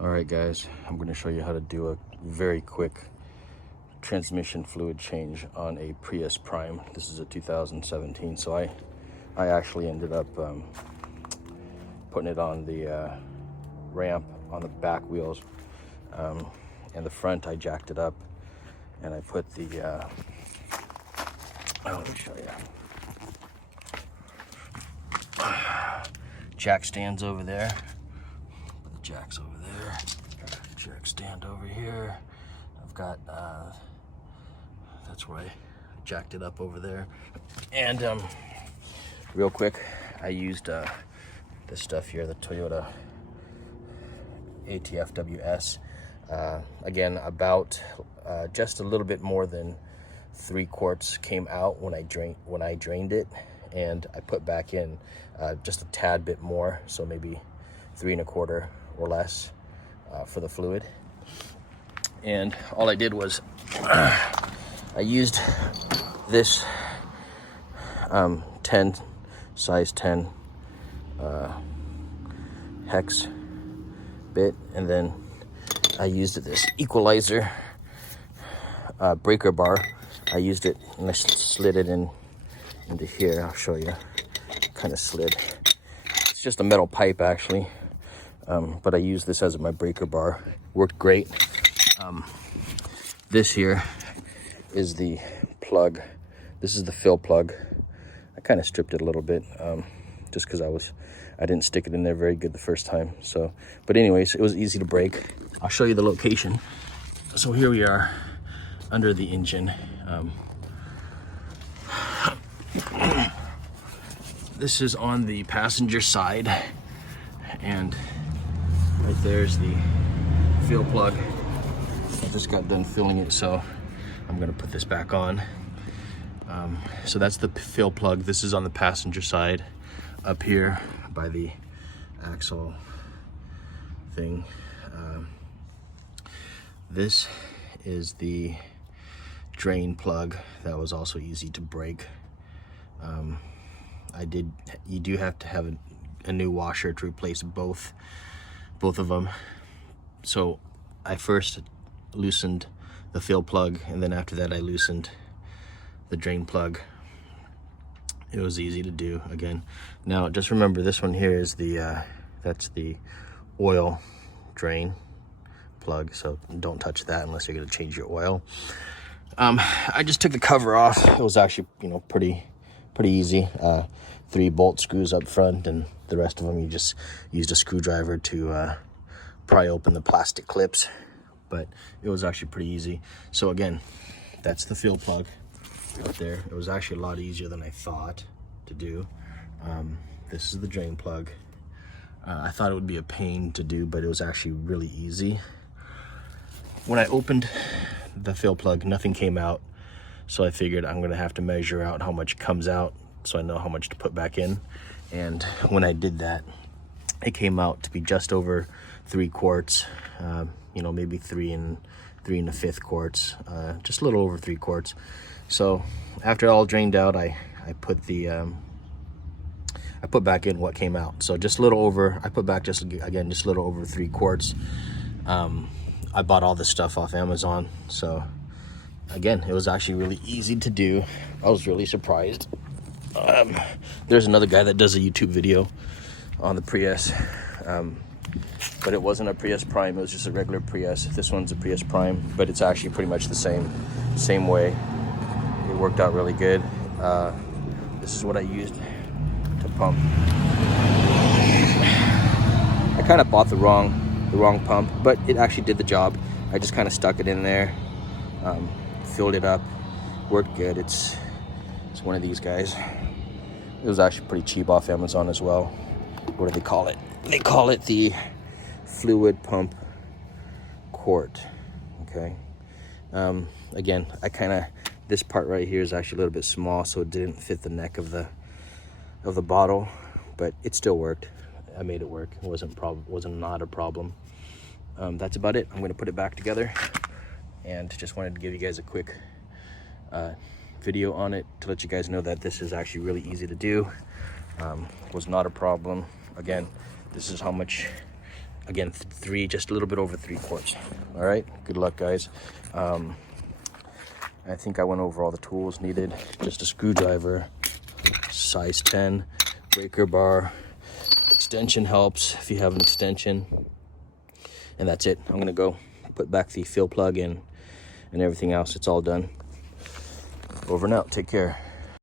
Alright guys, I'm going to show you how to do a very quick transmission fluid change on a Prius Prime. This is a 2017, so I actually ended up putting it on the ramp on the back wheels, and the front I jacked it up, and I put the let me show you. Jack stands over there. Put the jacks over there. Jack stand over here. I've got that's where I jacked it up over there. And real quick, I used this stuff here, the Toyota ATF WS. Again, about just a little bit more than 3 quarts came out when I drained it, and I put back in just a tad bit more, so maybe 3 1/4 or less for the fluid. And all I did was I used this size 10 hex bit, and then I used this equalizer breaker bar. I used it and I slid it into here. I'll show you. Kind of slid. It's just a metal pipe actually, but I used this as my breaker bar. Worked great. This here is the plug. This is the fill plug. I kind of stripped it a little bit, just because I didn't stick it in there very good the first time. So, but anyways, it was easy to break. I'll show you the location. So here we are under the engine. This is on the passenger side, and right there's the fill plug. I just got done filling it, so I'm gonna put this back on. So that's the fill plug. This is on the passenger side up here by the axle thing. This is the drain plug. That was also easy to break. You do have to have a new washer to replace both of them. So I first loosened the fill plug, and then after that I loosened the drain plug. It was easy to do again. Now just remember, this one here is the that's the oil drain plug, so don't touch that unless you're going to change your oil. I just took the cover off. It was actually, pretty easy. 3 bolt screws up front, and the rest of them you just used a screwdriver to pry open the plastic clips. But it was actually pretty easy. So again, that's the fill plug right there. It was actually a lot easier than I thought to do. This is the drain plug. I thought it would be a pain to do, but it was actually really easy. When I opened the fill plug, nothing came out, so I figured I'm gonna have to measure out how much comes out so I know how much to put back in. And when I did that, it came out to be just over 3 quarts, maybe 3 1/5 quarts, just a little over 3 quarts. So after it all drained out, I put back in what came out. So just a little over, I put back just a little over 3 quarts. I bought all this stuff off Amazon, so again, it was actually really easy to do. I was really surprised. There's another guy that does a YouTube video on the Prius, but it wasn't a Prius Prime, it was just a regular Prius. This one's a Prius Prime, but it's actually pretty much the same way. It worked out really good. This is what I used to pump. I kind of bought the wrong pump, but it actually did the job. I just kind of stuck it in there, filled it up, worked good. It's one of these guys. It was actually pretty cheap off Amazon as well. What do they call it? They call it the fluid pump quart. Okay. Again, this part right here is actually a little bit small, so it didn't fit the neck of the bottle, but it still worked. I made it work. It wasn't not a problem. That's about it. I'm going to put it back together, and just wanted to give you guys a quick video on it to let you guys know that this is actually really easy to do. Was not a problem. Again, this is how much again, just a little bit over 3 quarts. All right, good luck, guys. I think I went over all the tools needed. Just a screwdriver, size 10, breaker bar, extension helps if you have an extension, and that's it. I'm gonna go put back the fill plug in and everything else. It's all done. Over and out. Take care.